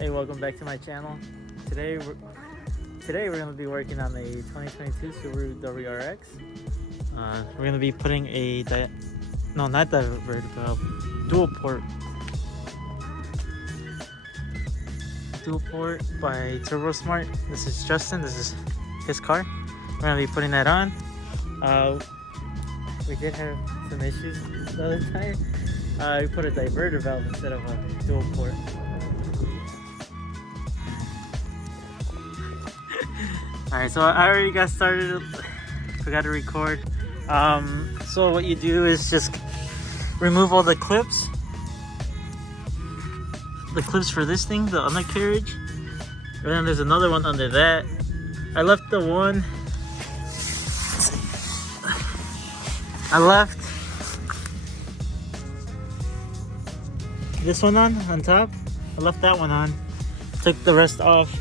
Hey, welcome back to my channel. Today we're going to be working on a 2022 Subaru WRX. We're going to be putting a dual port by Turbo Smart. This is Justin. This is his car. We're going to be putting that on. We did have some issues the other time. We put a diverter valve instead of a dual port. Alright, so I already got started. Forgot to record. So what you do is just remove all the clips. The clips for this thing, the undercarriage. And then there's another one under that. I left the one. I left this one on top. I left that one on. Took the rest off.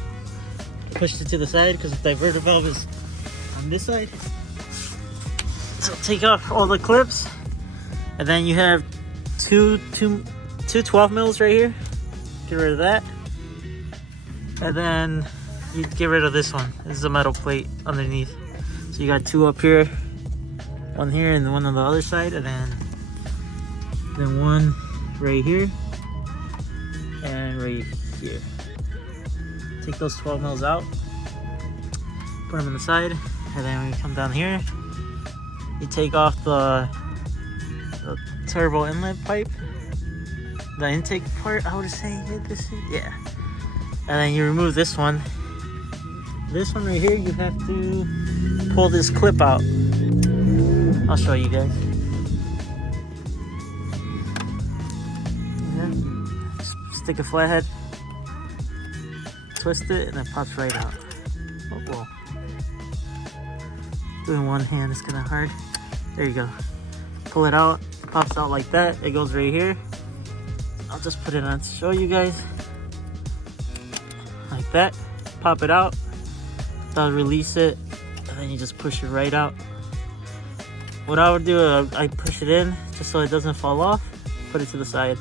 Pushed it to the side because the diverter valve is on this side. So take off all the clips, and then you have two 12 mils right here. Get rid of that, and then you get rid of this one. This is a metal plate underneath. So you got two up here, one here and one on the other side, and then one right here and right here. Take those 12 mils out, put them in the side, and then when you come down here, you take off the turbo inlet pipe, the intake part, I would say, yeah. And then you remove this one. This one right here, you have to pull this clip out. I'll show you guys. Just stick a flathead. Twist it and it pops right out. Oh, whoa. Doing one hand is kind of hard. There you go. Pull it out, pops out like that. It goes right here. I'll just put it on to show you guys. Like that. Pop it out. That'll release it. And then you just push it right out. What I would do, I push it in just so it doesn't fall off. Put it to the side.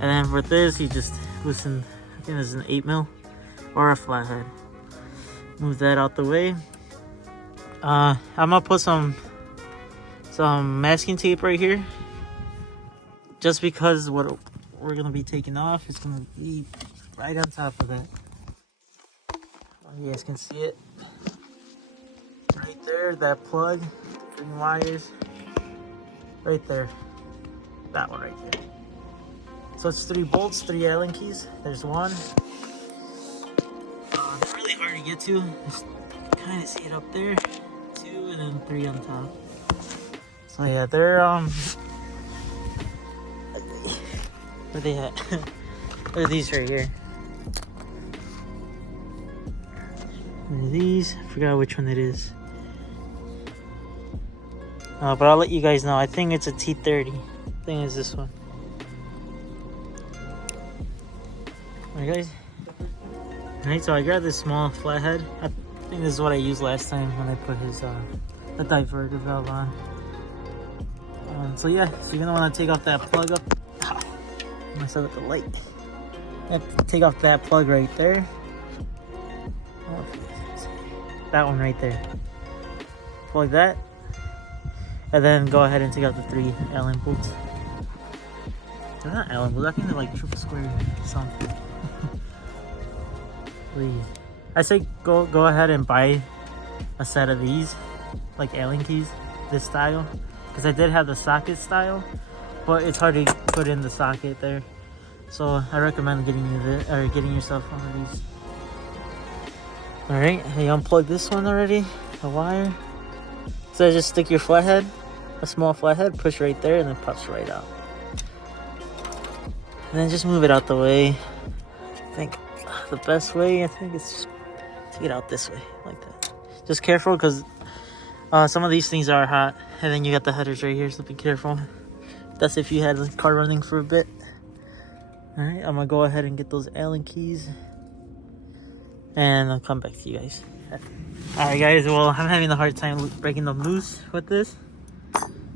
And then for this, you just loosen. I think this is an 8 mil or a flathead. Move that out the way. I'm gonna put some masking tape right here, just because what we're gonna be taking off is gonna be right on top of that. You guys can see it right there. That plug, green wires, right there. That one right there. So it's 3 bolts, 3 Allen keys. There's one. They're really hard to get to. Just kind of see it up there. 2 and then 3 on top. So yeah, they're where they at? They're these right here. They're these. I forgot which one it is. But I'll let you guys know. I think it's a T30. I think it's this one. Alright guys, alright, so I grabbed this small flathead. I think this is what I used last time when I put his the diverter valve on. So yeah, so you're gonna want to take off that plug up. I messed up with the light. You have to take off that plug right there. That one right there. Plug that, and then go ahead and take out the 3 Allen bolts. They're not Allen bolts. I think they're like triple square something. Please. I say go ahead and buy a set of these, like Allen keys, this style, because I did have the socket style, but it's hard to put in the socket there. So I recommend getting yourself one of these. All right, I unplugged this one already, the wire. So just stick your flathead, a small flathead, push right there, and then pops right out. And then just move it out the way. I think the best way, is just to get out this way, like that. Just careful, because some of these things are hot. And then you got the headers right here, so be careful. That's if you had the car running for a bit. Alright, I'm gonna go ahead and get those Allen keys, and I'll come back to you guys. Alright guys, well, I'm having a hard time breaking them loose with this.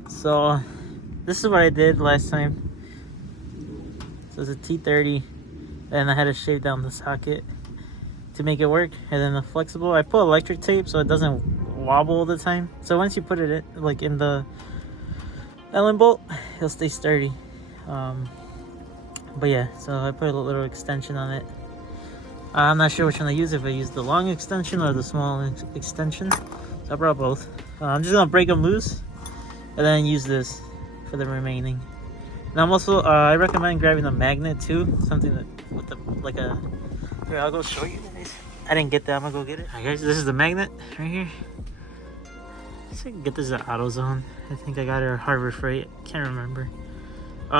So this is what I did last time. So it's a T30. and I had to shave down the socket to make it work. And then the flexible, I put electric tape so it doesn't wobble all the time. So once you put it in, like in the Allen bolt, it'll stay sturdy. But yeah, so I put a little extension on it. I'm not sure which one I use, if I use the long extension or the small extension. So I brought both. I'm just gonna break them loose and then use this for the remaining. And I'm also, I recommend grabbing a magnet too, something that with the, like a, here, I'll go show you guys. I didn't get that, I'm gonna go get it. Alright guys, this is the magnet right here. So I can get this at AutoZone. I think I got it at Harbor Freight, can't remember.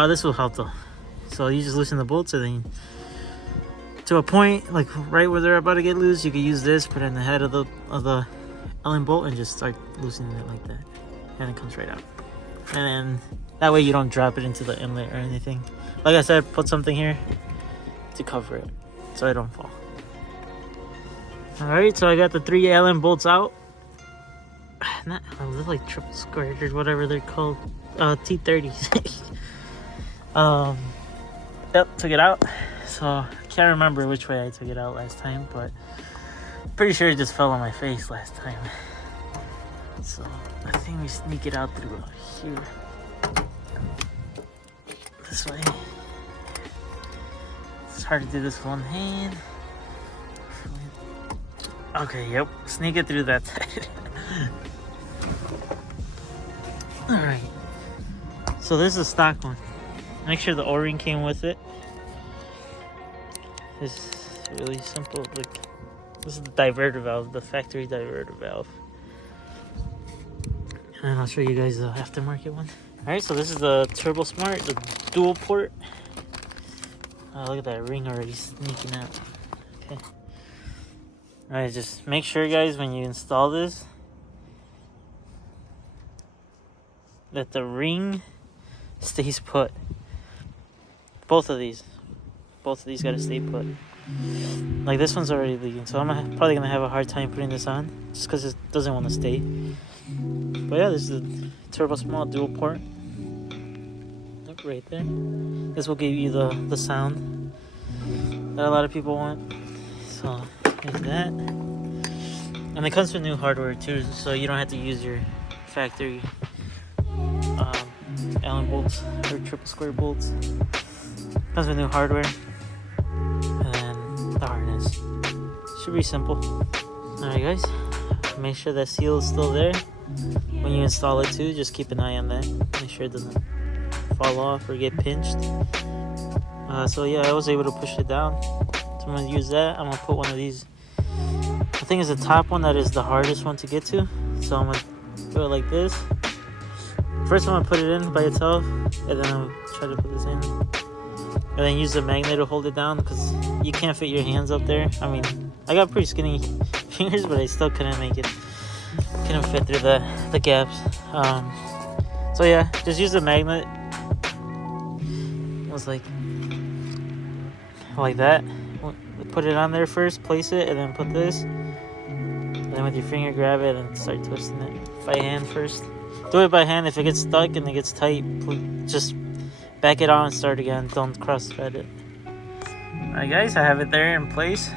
This will help though. So you just loosen the bolts and then to a point, like right where they're about to get loose, you can use this, put it in the head of the Allen bolt and just start loosening it like that. And it comes right out. And then that way you don't drop it into the inlet or anything. Like I said, put something here to cover it so it don't fall. Alright, so I got the 3 Allen bolts out. Not, they're like triple squared or whatever they're called. T30s. Yep, took it out. So I can't remember which way I took it out last time, but pretty sure it just fell on my face last time. So I think we sneak it out through here. This way. It's hard to do this with one hand. Okay, yep. Sneak it through that side. Alright. So this is a stock one. Make sure the O-ring came with it. It's really simple. Like, this is the diverter valve, the factory diverter valve. And I'll show you guys the aftermarket one. Alright, so this is the Turbo Smart, the dual port. Look at that ring already sneaking out. Okay. Alright, just make sure guys when you install this that the ring stays put. Both of these gotta stay put. Like this one's already leaking, so I'm probably gonna have a hard time putting this on just because it doesn't want to stay. But yeah, this is the Turbo Smart dual port. Look right there. This will give you the sound that a lot of people want. So there's that. And it comes with new hardware too, so you don't have to use your factory Allen bolts or triple square bolts. Comes with new hardware. And then the harness. Should be simple. Alright guys, make sure that seal is still there. When you install it too, just keep an eye on that. Make sure it doesn't fall off or get pinched. So yeah, I was able to push it down. So I'm gonna use that. I'm gonna put one of these. I think it's the top one that is the hardest one to get to. So I'm gonna do it like this. First I'm gonna put it in by itself, and then I'll try to put this in. And then use the magnet to hold it down because you can't fit your hands up there. I mean, I got pretty skinny fingers, but I still couldn't make it. Couldn't fit through the gaps. So yeah, just use the magnet. It was like that. Put it on there first, place it, and then put this. And then with your finger grab it and start twisting it by hand first. Do it by hand. If it gets stuck and it gets tight, just back it on and start again. Don't cross thread it. Alright guys, I have it there in place.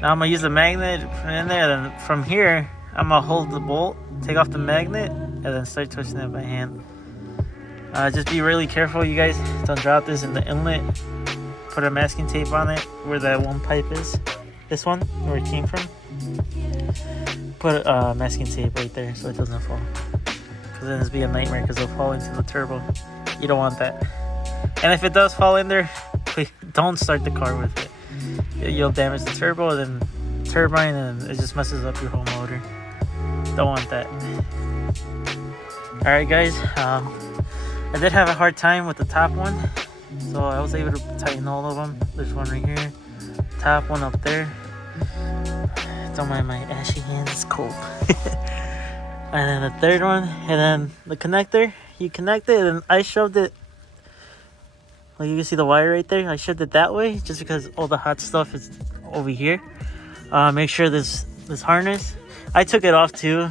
Now I'm gonna use the magnet, put it in there, and then from here I'm gonna hold the bolt, take off the magnet, and then start twisting it by hand. Just be really careful, you guys. Don't drop this in the inlet. Put a masking tape on it where that one pipe is. This one, where it came from. Put masking tape right there so it doesn't fall. Because then it'll be a nightmare because it'll fall into the turbo. You don't want that. And if it does fall in there, please don't start the car with it. You'll damage the turbo and then turbine, and it just messes up your whole motor. Don't want that. Alright guys, I did have a hard time with the top one, so I was able to tighten all of them. There's one right here, top one up there. Don't mind my ashy hands, it's cold. And then the third one, and then the connector, you connect it, and I shoved it, like you can see the wire right there, I shoved it that way just because all the hot stuff is over here. Make sure this harness, I took it off too.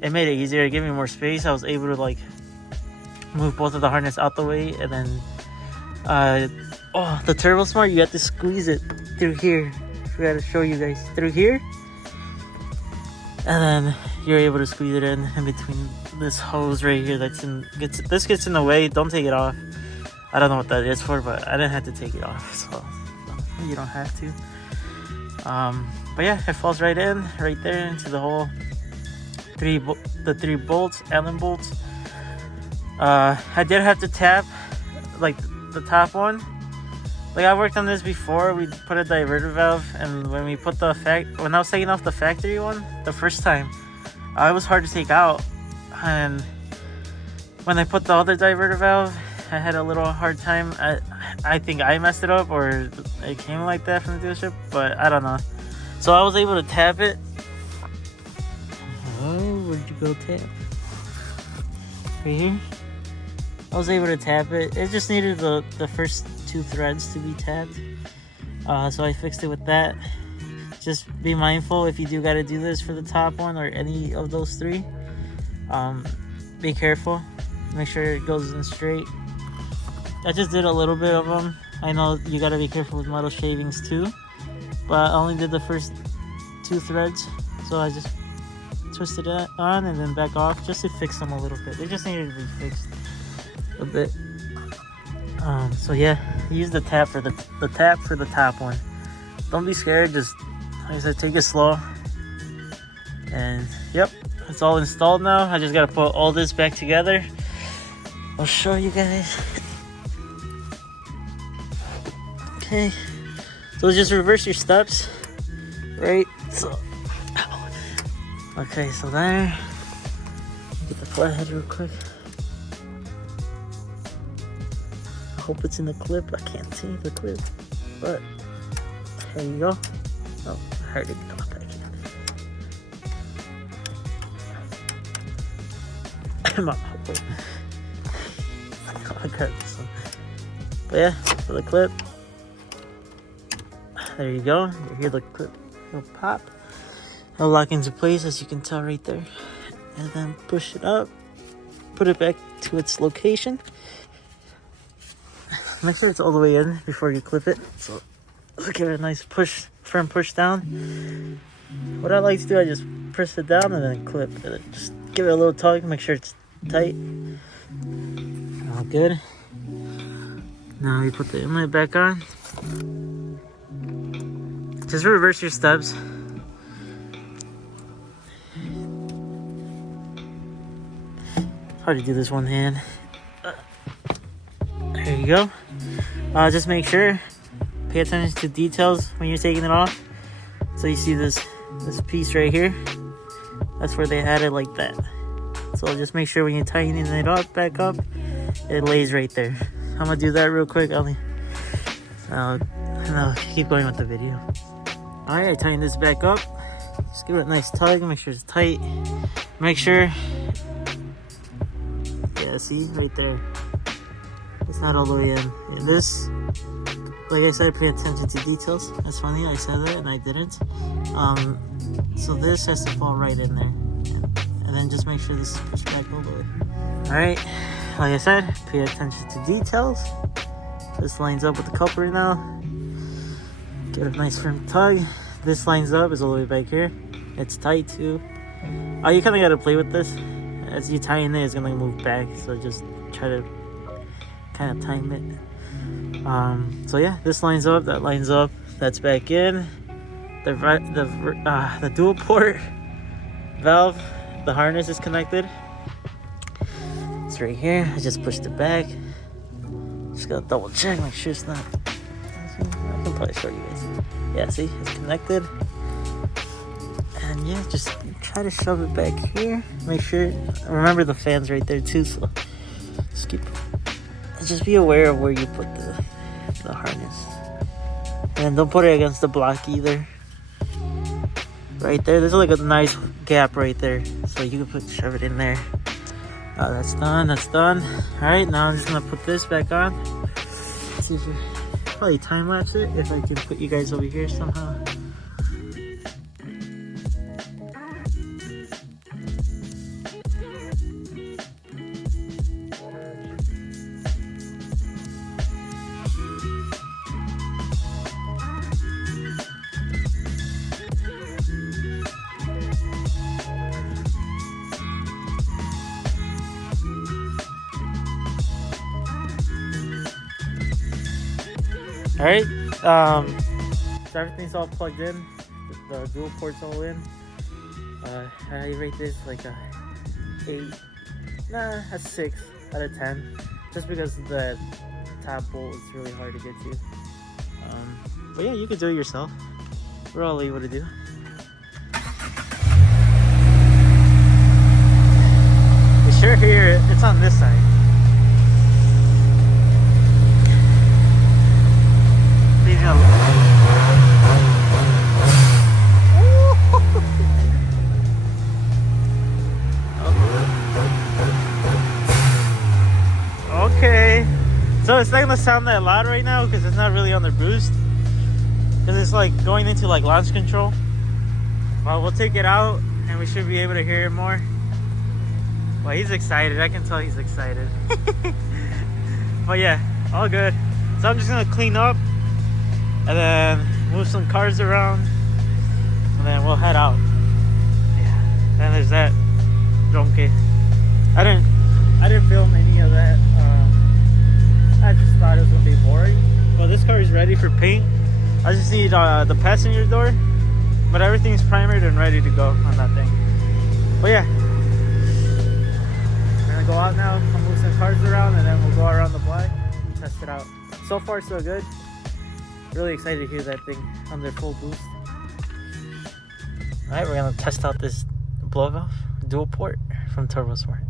It made it easier, it gave me more space. I was able to like move both of the harness out the way and then Oh, the Turbo Smart, you have to squeeze it through here. I gotta show you guys through here, and then you're able to squeeze it in between this hose right here. This gets in the way. Don't take it off. I don't know what that is for, but I didn't have to take it off, so you don't have to. But yeah, it falls right in, right there into the hole. The three bolts, Allen bolts. I did have to tap like the top one. Like I worked on this before. We put a diverter valve, and when we put when I was taking off the factory one the first time, it was hard to take out. And when I put the other diverter valve, I had a little hard time. I think I messed it up, or it came like that from the dealership, but I don't know. So I was able to tap it. Oh, where'd you go tap? Right here. I was able to tap it. It just needed the first 2 threads to be tapped. So I fixed it with that. Just be mindful if you do got to do this for the top one or any of those 3. Be careful. Make sure it goes in straight. I just did a little bit of them. I know you got to be careful with metal shavings too. But I only did the first 2 threads. So I just twisted it on and then back off just to fix them a little bit. They just needed to be fixed a bit. So yeah, use the tap for the top one. Don't be scared. Just like I said, take it slow. And yep, it's all installed now. I just gotta put all this back together. I'll show you guys. Okay, so just reverse your steps, right? So, okay, so there. Get the flathead real quick. I hope it's in the clip. I can't see the clip, but there you go. Oh, I heard it go back in. I got this one. But yeah, for the clip. There you go. You hear the clip will pop. It'll lock into place, as you can tell right there. And then push it up. Put it back to its location. Make sure it's all the way in before you clip it. So give it a nice push, firm push down. What I like to do, I just press it down and then clip. And then just give it a little tug. Make sure it's tight. All good. Now you put the inlet back on. Just reverse your steps. Hard to do this one hand. There you go. Just make sure, pay attention to details when you're taking it off. So you see this piece right here. That's where they had it like that. So just make sure when you're tightening it up, back up, it lays right there. I'm gonna do that real quick. I'll keep going with the video. Alright, I tighten this back up. Just give it a nice tug, make sure it's tight. Make sure, yeah, see, right there. It's not all the way in. And this, like I said, pay attention to details. That's funny, I said that and I didn't. So this has to fall right in there. And then just make sure this is pushed back all the way. Alright, like I said, pay attention to details. This lines up with the culprit now. Give it a nice firm tug. This lines up, is all the way back here. It's tight too. You kind of got to play with this. As you tighten it, it's going to move back. So just try to kind of time it. So yeah, this lines up, that lines up. That's back in. The dual port valve, the harness is connected. It's right here. I just pushed it back. Just gotta double check, make sure it's not. I can probably show you guys. Yeah, see, it's connected. And yeah, just try to shove it back here. Make sure, remember the fan's right there too, so just be aware of where you put the harness. And don't put it against the block either. Right there, there's like a nice gap right there, so you can shove it in there. That's done, that's done. Alright, now I'm just gonna put this back on. Let's see if we probably time lapse it, if I can put you guys over here somehow. All right. So everything's all plugged in. The dual ports all in. I rate this like a 8. Nah, a 6 out of 10. Just because the top bolt is really hard to get to. But yeah, you can do it yourself. We're all able to do. You sure hear it? It's on this side. Okay, so it's not gonna sound that loud right now because it's not really on the boost, because it's like going into like launch control. Well, we'll take it out and we should be able to hear it more. Well, he's excited. I can tell he's excited. But yeah, all good. So I'm just gonna clean up and then move some cars around and then we'll head out. Yeah, then there's that donkey. I didn't film any of that. I just thought it was gonna be boring. Well, this car is ready for paint. I just need the passenger door, but everything's primered and ready to go on that thing. But yeah, we're gonna go out now. I'll move some cars around and then we'll go around the block and test it out. So far so good. Really excited to hear that thing on their full boost. All right, we're gonna test out this blow valve dual port from Turbo Smart.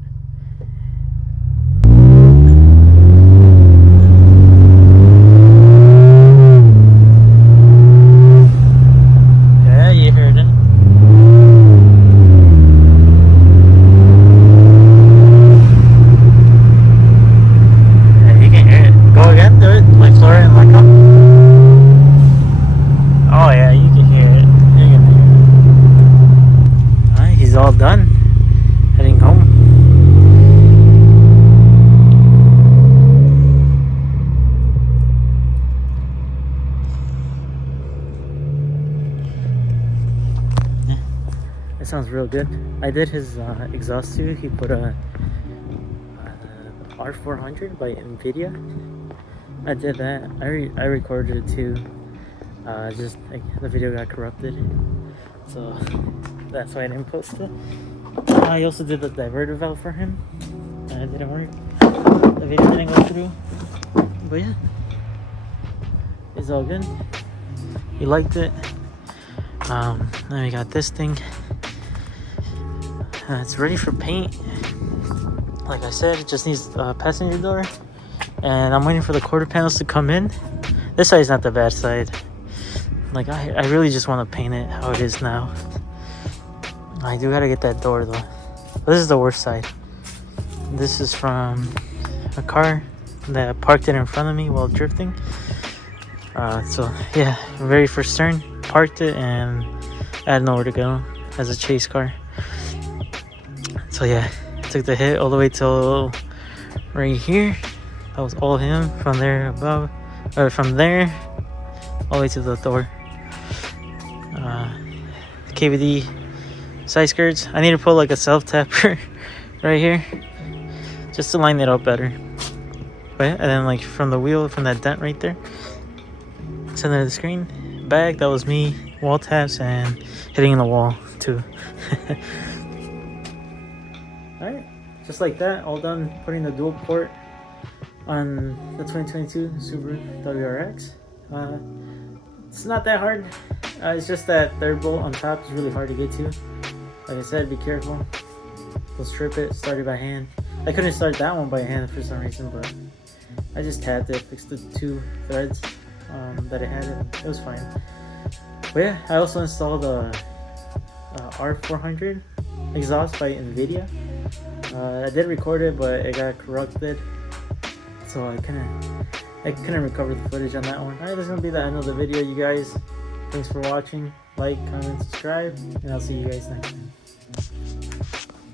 All done, heading home. Yeah, it sounds real good. I did his exhaust too. He put a R400 by NVIDIA. I did that. I recorded it too. Just like, the video got corrupted, so that's why I didn't post it. I also did the diverter valve for him, and it didn't work. The video didn't go through. But yeah, it's all good. He liked it. Then we got this thing. It's ready for paint. Like I said, it just needs a passenger door. And I'm waiting for the quarter panels to come in. This side's not the bad side. Like, I really just want to paint it how it is now. I do gotta get that door though. This is the worst side. This is from a car that parked it in front of me while drifting. So yeah, very first turn, parked it and I had nowhere to go as a chase car. So yeah, took the hit all the way till right here. That was all him from there above, or from there all the way to the door. KVD side skirts. I need to put like a self tapper right here just to line it up better. But yeah, and then like from the wheel, from that dent right there, center of the screen, back, that was me, wall taps and hitting the wall too. Alright, just like that, all done putting the dual port on the 2022 Subaru WRX. It's not that hard. It's just that third bolt on top is really hard to get to. Like I said, be careful. Don't strip it, start it by hand. I couldn't start that one by hand for some reason, but I just tapped it, fixed the 2 threads that it had. It was fine. But yeah, I also installed a R400 exhaust by NVIDIA. I did record it, but it got corrupted, so I couldn't recover the footage on that one. Alright, that's gonna be the end of the video, you guys. Thanks for watching. Like, comment, subscribe, and I'll see you guys next time.